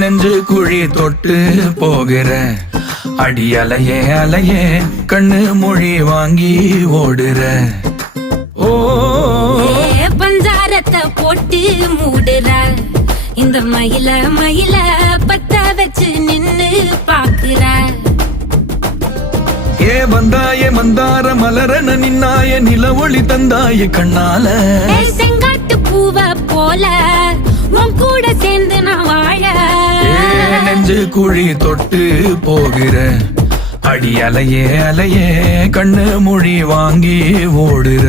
நெஞ்சு குழி தொட்டு போகிற அடி அலையே அலையே கண்ணு மொழி வாங்கி ஓடுற. ஓ பஞ்சாரத்தை போட்டு மூடுற இந்த மயில மயில பத்த வச்சு நின்னு பாக்குற. ஏ வந்தாய மந்தார மலரன நின்னாய நில ஒளி தந்தாய கண்ணால. செங்காட்டு பூவ போல உன் கூட சேர்ந்து நான் வாழ. நெஞ்சு குழி தொட்டு போகிற அடி அலையே அலையே கண்ணு மொழி வாங்கி ஓடுற.